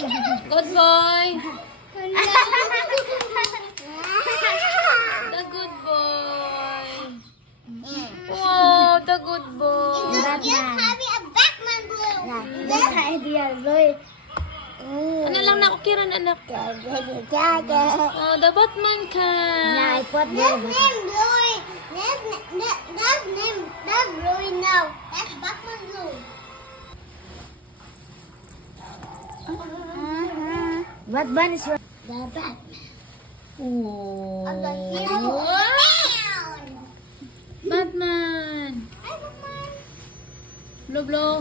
Good boy. The good boy. Oh, the good boy. That's idea, Lloyd. Ano lang na ukiran anak? Oh, the Batman cat. I put That's name Lloyd. That's name. That's Lloyd now. That's Batman Lloyd. Batman is The Batman. Oh. I'm the hero. Batman. Hi, Batman. Blow, blow.